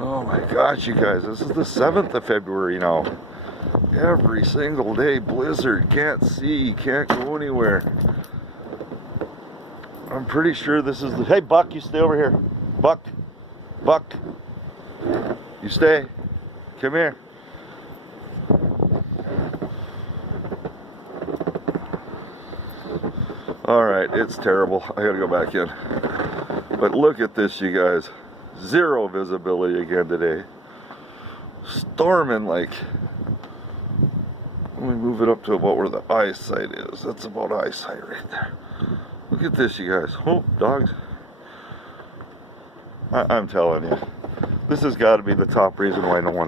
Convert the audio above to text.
Oh my gosh, you guys, this is the 7th of February now. Every single day, blizzard, can't see, can't go anywhere. I'm pretty sure this is the... Hey, Buck, you stay over here. Buck, Buck, you stay. Come here. Alright, it's terrible. I gotta go back in. But look at this, you guys. Zero visibility again today. Storming like... Let me move it up to about where the eyesight is. That's about eyesight right there. Look at this, you guys. Oh, dogs. I'm telling you. This has got to be the top reason why no one